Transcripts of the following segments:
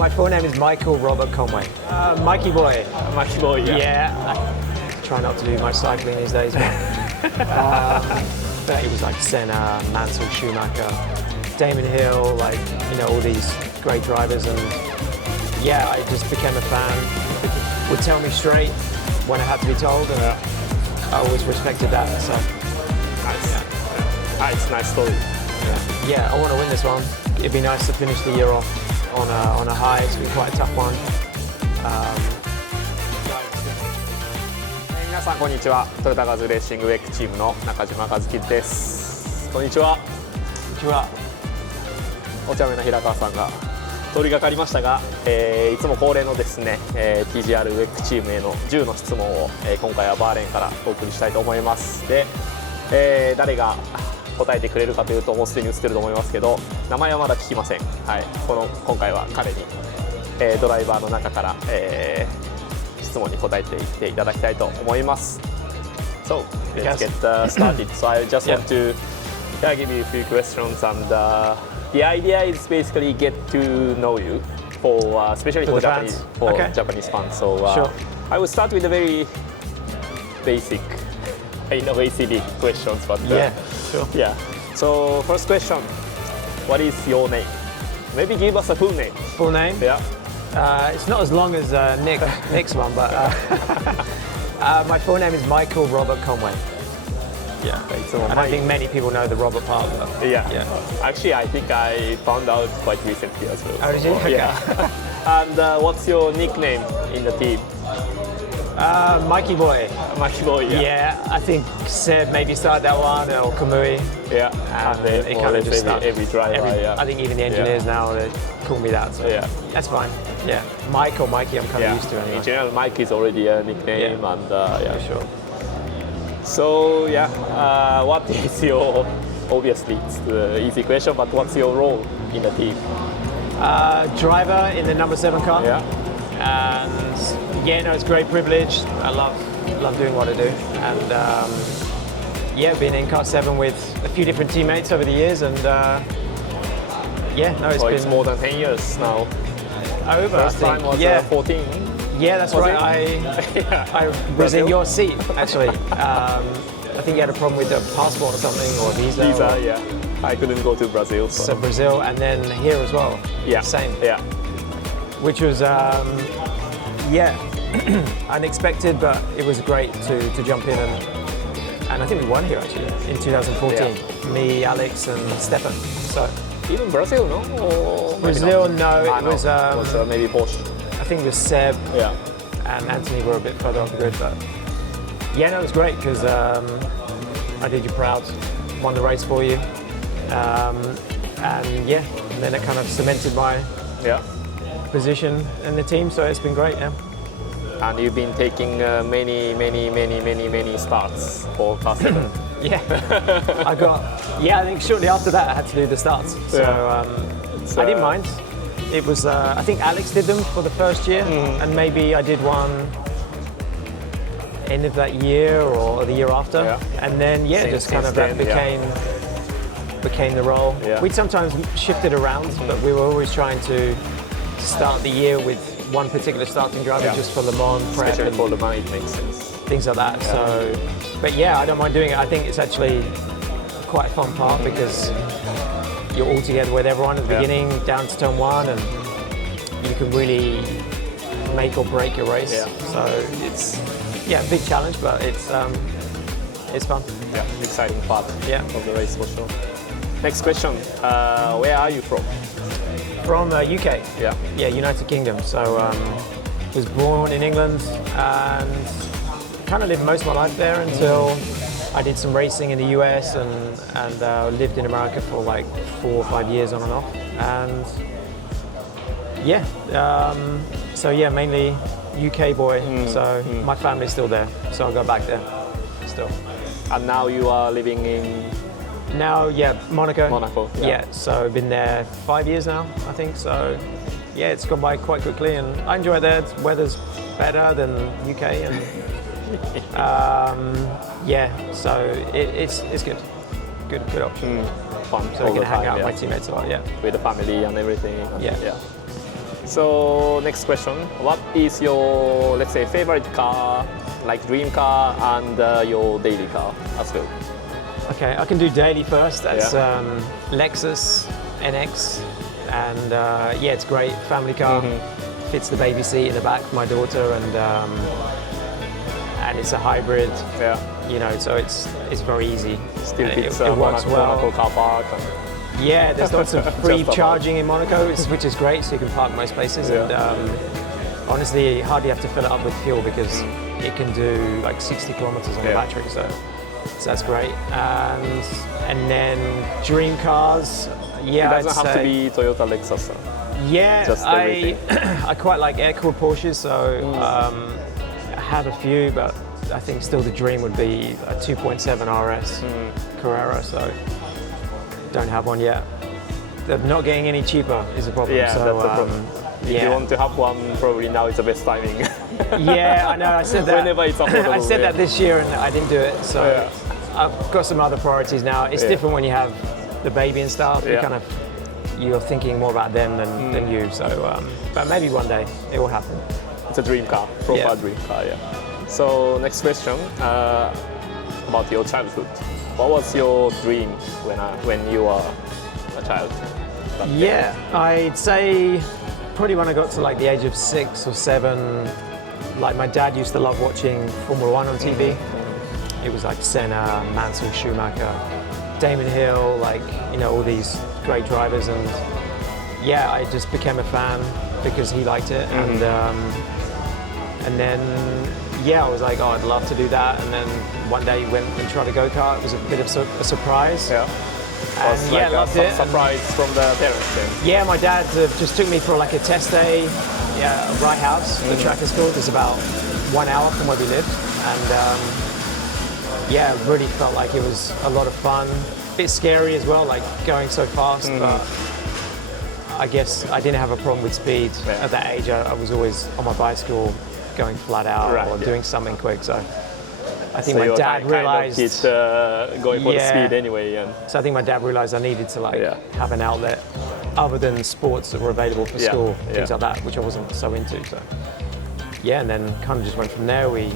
My full name is Michael Robert Conway. Mikey boy. Mikey boy, yeah. Yeah. I try not to do much cycling these days, but it was like Senna, Mansell, Schumacher, Damon Hill, like, you know, all these great drivers, and yeah, I just became a fan. Would tell me straight when I had to be told, and I always respected that. So nice story. Yeah, I want to win this one. It'd be nice to finish the year off on a high. It's been quite a tough one. 皆さんこんにちは。トヨタガズレーシングウェックチームの中島和樹です。こんにちは。こんにちは。お茶目な平川さんが通りがかりましたが、いつも恒例のですね、TGR ウェックチームへの10の質問を、今回はバーレーンからお送りしたいと思います。で、誰が答えてくれるかというともうすでに映ってると思いますけど、名前はまだ聞きません。はい、今回は彼に、ドライバーの中から、質問に答えていっていただきたいと思います。So, let's get started. So I just want to give you a few questions, and the idea is basically get to know you, especially for Japanese fans. So Sure. I will start with a very basic, I know ACD questions, but Sure. yeah. So first question, what is your name? Maybe give us a full name. Full name? Yeah. It's not as long as Nick's one, but my full name is Michael Robert Conway. Yeah. I don't think many people know the Robert part. But Yeah. Actually, I think I found out quite recently as well. Oh, did you? Okay. Yeah. And what's your nickname in the team? Mikey boy. Mikey boy. Yeah, I think Seb maybe started that one, or Kamui. Yeah. And it kind of just stuck. Every driver. I think even the engineers now, they call me that. So that's fine. Yeah, Mike or Mikey, I'm kind of used to anyway. In general, Mike is already a nickname, and For sure. So what is your? Obviously, it's the easy question, but what's your role in the team? Driver in the number 7 car. Yeah. And it's a great privilege. I love doing what I do, and been in car 7 with a few different teammates over the years, and it's been more than 10 years now. Over. First time was 14. Yeah, that's right. I was in your seat actually. I think you had a problem with the passport or something, or visa. Yeah. I couldn't go to Brazil. So Brazil, and then here as well. Yeah. Same. Yeah. Which was unexpected, but it was great to jump in, and I think we won here actually in 2014. Yeah. Me, Alex, and Stefan. So even Brazil, no? Or Brazil, no. It no. was Maybe Porsche. I think it was Seb. Yeah. And Anthony were a bit further off the grid, but it was great because I did you proud, won the race for you, and then it kind of cemented my position in the team, so it's been great. And you've been taking many starts for car 7. I think shortly after that I had to do the starts, so I didn't mind. It was, I think Alex did them for the first year, and maybe I did one end of that year or the year after, and then that became the role. We'd sometimes shifted around, but we were always trying to start the year with one particular starting driver just for Le Mans prep, especially for Le Mans, it makes sense. Things like that. So, but I don't mind doing it. I think it's actually quite a fun part because you're all together with everyone at the beginning, down to turn 1, and you can really make or break your race. So it's a big challenge, but it's fun. Yeah, exciting part of the race for sure. Next question, where are you from? From UK. Yeah, United Kingdom. So was born in England and kind of lived most of my life there until I did some racing in the US and lived in America for like 4 or 5 years on and off. And mainly UK boy. So my family's still there. So I'll go back there still. And now you are living in? Now, Monaco. Monaco. Yeah, so I've been there 5 years now, I think. So it's gone by quite quickly, and I enjoy it there. The weather's better than UK, and so it's good. Good option. Fun. So I can hang out with my teammates a lot. Yeah. With the family and everything. Yeah. So next question, what is your, let's say, favorite car, like dream car, and your daily car as well? Okay, I can do daily first. That's Lexus NX, and yeah, it's great, family car. Fits the baby seat in the back for my daughter, and it's a hybrid. Yeah. You know, so it's very easy. Still And fits it works Monaco well. car park. Yeah, there's lots of free about. charging in Monaco, which is great, so you can park most places. Yeah. And honestly, you hardly have to fill it up with fuel because it can do like 60 kilometers on the battery, so that's great. And then dream cars, yeah, It doesn't have to be Toyota Lexus. yeah, just everything. I quite like air-cooled Porsches, so I have a few, but I think still the dream would be a 2.7 RS Carrera, so don't have one yet. They're not getting any cheaper is the problem. Yeah, so, that's the problem. If you want to have one, probably now is the best timing. Yeah, I know, I said that. Whenever it's affordable. I said that this year and I didn't do it, so I've got some other priorities now. It's different when you have the baby and stuff. You're thinking more about them than you, so, but maybe one day it will happen. It's a dream car, proper dream car, yeah. So next question, about your childhood. What was your dream when you were a child? Yeah, I'd say probably when I got to like the age of 6 or 7, like my dad used to love watching Formula 1 on TV. It was like Senna, Mansell, Schumacher, Damon Hill, like, you know, all these great drivers, and yeah, I just became a fan because he liked it, and then yeah, I was like, oh, I'd love to do that, and then one day went and tried a go-kart. It was a bit of a surprise. Yeah. And yeah, loved it. Surprise from the parents then. Yeah, my dad just took me for like a test day. Yeah, Rye House, the track is called. It's about 1 hour from where we lived, and yeah, really felt like it was a lot of fun. A bit scary as well, like going so fast, but I guess I didn't have a problem with speed at that age. I was always on my bicycle, going flat out or doing something quick. So I think my dad realized going for the speed anyway. And so I think my dad realized I needed to like have an outlet other than sports that were available for school, things like that, which I wasn't so into. So yeah, and then kind of just went from there. We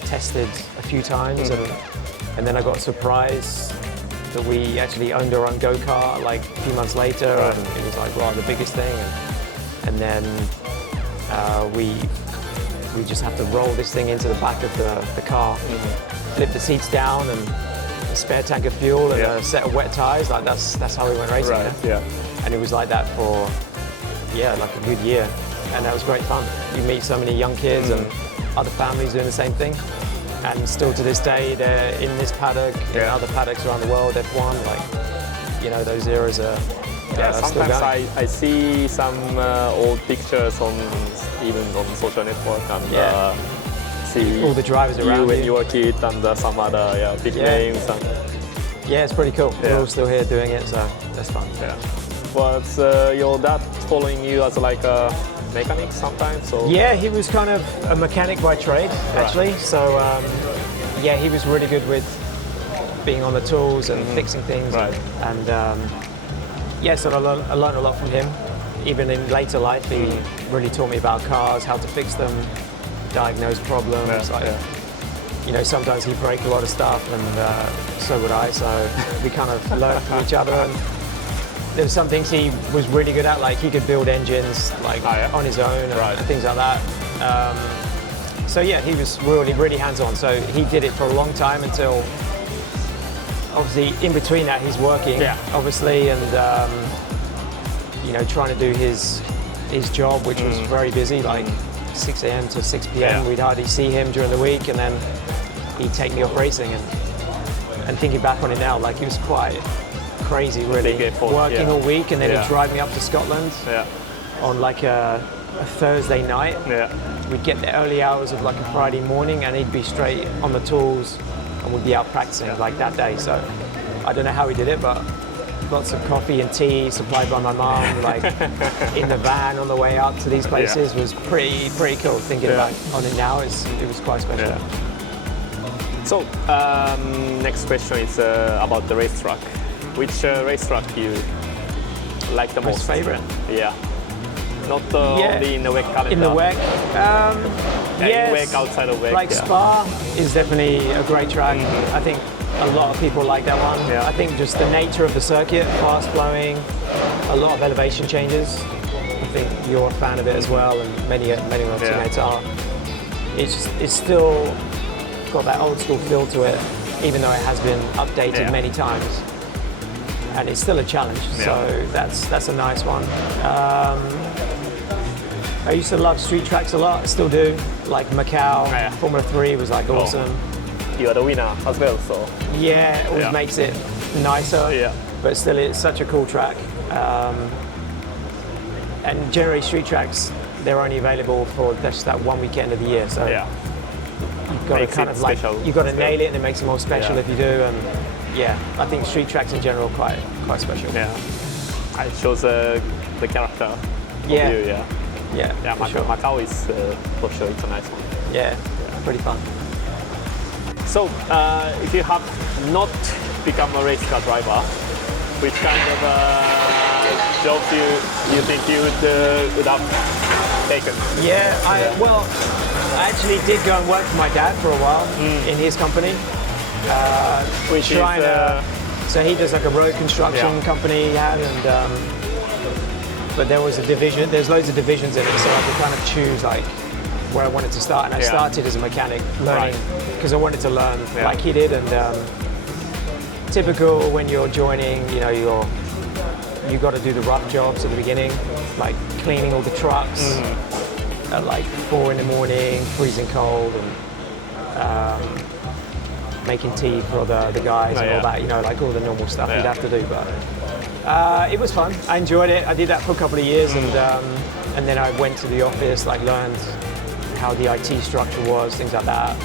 tested a few times, and then I got a surprise that we actually owned our own go-kart like a few months later, and it was like, wow, the biggest thing. And then we just have to roll this thing into the back of the car, flip the seats down, and a spare tank of fuel and a set of wet tires. Like that's how we went racing. And it was like that for like a good year, and that was great fun. You meet so many young kids and other families doing the same thing, and still to this day they're in this paddock, in other paddocks around the world, F1. Like, you know, those eras are. Sometimes I see some old pictures even on social network, and see all the drivers around you when you were a kid, and some other big names. And yeah, it's pretty cool. We're all still here doing it, so that's fun. Was your dad following you as like a mechanic sometimes? So? Yeah, he was kind of a mechanic by trade, actually. So yeah, he was really good with being on the tools and fixing things. And yeah, so I learned a lot from him. Even in later life, he really taught me about cars, how to fix them, diagnose problems. You know, sometimes he'd break a lot of stuff, and so would I. So we kind of learned from each other. And there were some things he was really good at, like he could build engines like on his own and things like that. So yeah, he was really hands-on. So he did it for a long time until, obviously, in between that, he's working, obviously, and you know, trying to do his job, which was very busy, like 6 a.m. to 6 p.m. We'd hardly see him during the week, and then he'd take me off racing. And thinking back on it now, like, he was quite crazy, really, working all week, and then he'd drive me up to Scotland on like a Thursday night. We'd get the early hours of like a Friday morning, and he'd be straight on the tools, and we'd be out practicing like that day. So I don't know how he did it, but lots of coffee and tea supplied by my mom, like in the van on the way out to these places was pretty cool. Thinking back on it now, it was quite special. So next question is about the racetrack. Which racetrack do you like the most? Favorite? Yeah. Not only in the WEC calendar. In the WEC. In WEC, outside of WEC. Like Spa is definitely a great track. I think a lot of people like that one. Yeah. I think just the nature of the circuit, fast flowing, a lot of elevation changes. I think you're a fan of it as well, and many of our teammates are. It's still got that old school feel to it, even though it has been updated many times. And it's still a challenge, so that's a nice one. I used to love street tracks a lot, still do. Like Macau, Formula 3 was like awesome. You are the winner as well, so. Yeah, it always makes it nicer, but still it's such a cool track. And generally street tracks, they're only available for just that one weekend of the year, so you've got to kind of like, you've got to nail it and it makes it more special if you do. And I think street tracks in general are quite special. Yeah, it shows the character of you, sure. Macau is for sure, it's a nice one. Yeah, pretty fun. So, if you have not become a race car driver, which kind of job you think you would have taken? Well, I actually did go and work for my dad for a while in his company. Which is, so he does like a road construction company he had, and but there was a division. There's loads of divisions in it, so I could kind of choose like where I wanted to start. And I started as a mechanic, learning because I wanted to learn like he did. And typical when you're joining, you know, you got to do the rough jobs at the beginning, like cleaning all the trucks at like 4 in the morning, freezing cold, and making tea for the guys and all that, you know, like all the normal stuff you'd have to do. But it was fun. I enjoyed it. I did that for a couple of years, and then I went to the office, like learned how the IT structure was, things like that,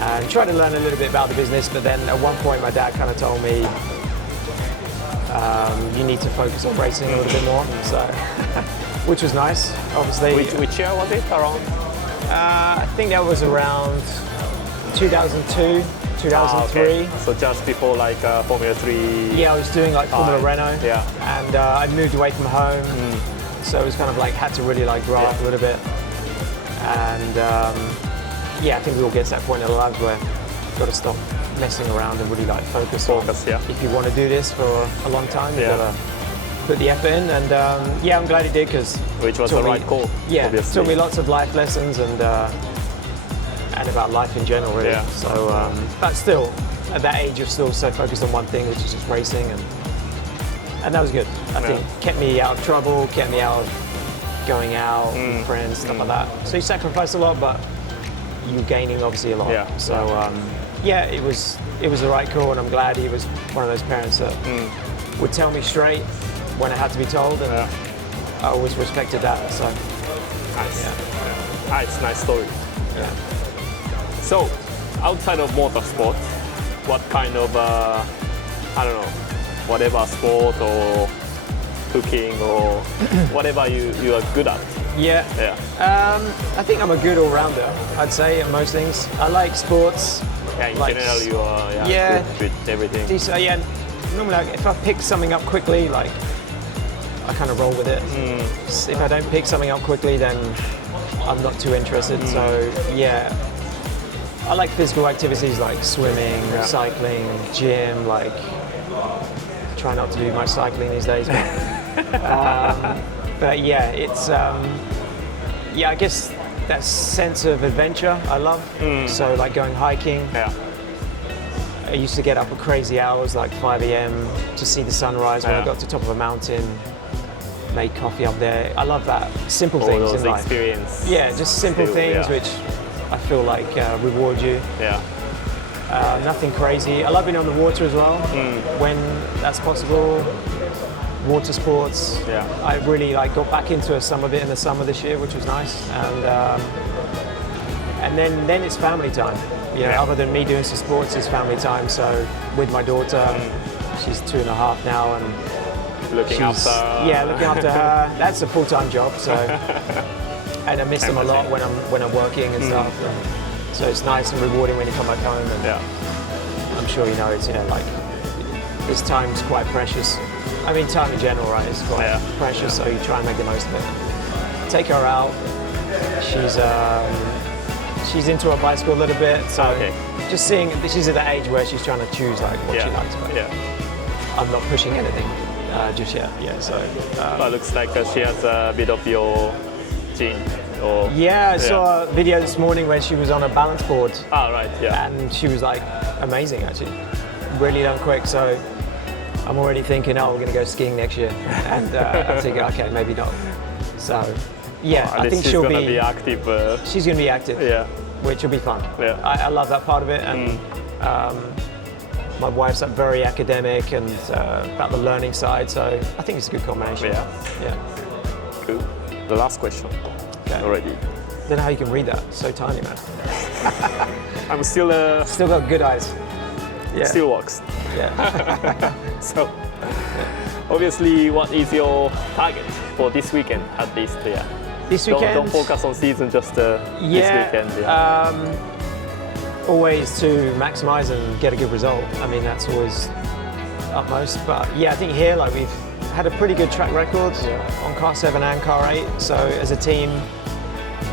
and tried to learn a little bit about the business. But then at one point, my dad kind of told me, you need to focus on racing a little bit more. So, which was nice, obviously. Which year was it around? I think that was around 2002, 2003. So just before like Formula 3? Yeah, I was doing like Formula Renault. Yeah. And I moved away from home. So it was kind of like, had to really like grow up a little bit. And I think we all get to that point in our lives where you've got to stop messing around and really like focus on. If you want to do this for a long time, you've got to put the effort in. And I'm glad he did, because which was the right call. Yeah, it taught me lots of life lessons and about life in general, really. So, but still, at that age, you're still so focused on one thing, which is just racing, and that was good. I think kept me out of trouble, kept me out of going out with friends, stuff like that. So you sacrifice a lot, but you're gaining obviously a lot. So it was the right call, and I'm glad he was one of those parents that would tell me straight when I had to be told, and I always respected that. So nice. It's a nice story. So, outside of motorsport, what kind of, I don't know, whatever sport or cooking or whatever you are good at? I think I'm a good all-rounder, I'd say, at most things. I like sports. In general, you are good with everything. Normally, like, if I pick something up quickly, like, I kind of roll with it. If I don't pick something up quickly, then I'm not too interested. So, I like physical activities like swimming, cycling, gym, like, try not to do much cycling these days. But it's, I guess that sense of adventure I love. So like going hiking. I used to get up at crazy hours, like 5 a.m. to see the sunrise when I got to the top of a mountain, made coffee up there. I love that. Simple things in life. Experience. Just simple things which I feel like reward you. Nothing crazy. I love being on the water as well, when that's possible. Water sports. I really got back into some of it in the summer this year, which was nice. And then it's family time. Other than me doing some sports, it's family time. So with my daughter, she's 2.5 now, and looking after her. That's a full-time job. So, and I miss them a lot when I'm working and stuff. And so it's nice and rewarding when you come back home. And I'm sure you know it's this time's quite precious. I mean, time in general, right? It's quite precious. So you try and make the most of it. take her out. She's into her bicycle a little bit, so just seeing she's at the age where she's trying to choose like what she likes. But I'm not pushing anything just yet. Yeah, so. But looks like she has a bit of your gene. Or, I saw a video this morning where she was on a balance board. Right. Yeah. And she was like amazing actually, really done quick. So I'm already thinking, we're going to go skiing next year, and I think okay, maybe not. So I think she'll be active. She's going to be active. Yeah. Which will be fun. Yeah. I love that part of it, and my wife's like very academic and about the learning side, so I think it's a good combination. Yeah. Cool. The last question. Already. I don't know how you can read that. It's so tiny, man. I'm still got good eyes. Yeah. Still works. Yeah. So, obviously, what is your target for this weekend at least? Yeah. This weekend. Don't focus on season, just this weekend. Yeah. Always to maximise and get a good result. I mean, that's always utmost. But yeah, I think here, like we've had a pretty good track record on car 7 and car 8. So as a team,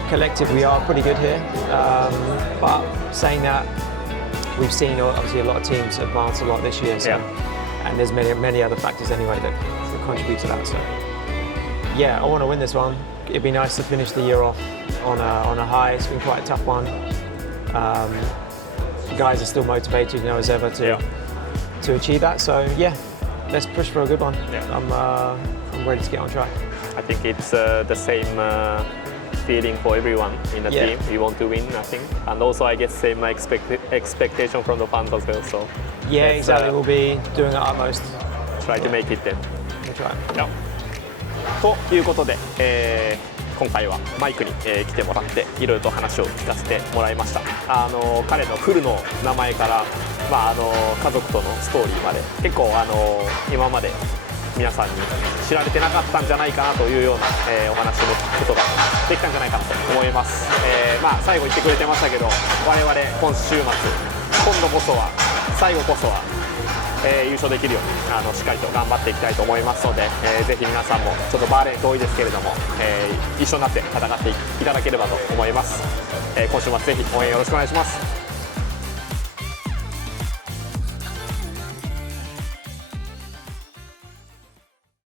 collective, we are pretty good here. But saying that, we've seen obviously a lot of teams advance a lot this year. So, and there's many other factors anyway that contribute to that. So yeah, I want to win this one. It'd be nice to finish the year off on a high. It's been quite a tough one. Guys are still motivated, as ever, to achieve that. So yeah, let's push for a good one. I'm ready to get on track. I think it's the same feeling for everyone in the team. We want to win, I think, and also I guess same expectation from the fans as well. So exactly. We'll be doing our utmost. Try to make it then. We'll try. ということで、今回はマイクに、来てもらっていろいろと話を聞かせてもらいました。彼のフルの名前から、家族とのストーリーまで結構今まで皆さんに知られてなかったんじゃないかなというような、お話を聞くことができたんじゃないかなと思います。最後言ってくれてましたけど、我々今週末今度こそは最後こそは優勝できるようにしっかりと頑張っていきたいと思いますので、ぜひ皆さんもちょっとバーレーン遠いですけれども、一緒になって戦っていただければと思います。今週末ぜひ応援よろしくお願いします。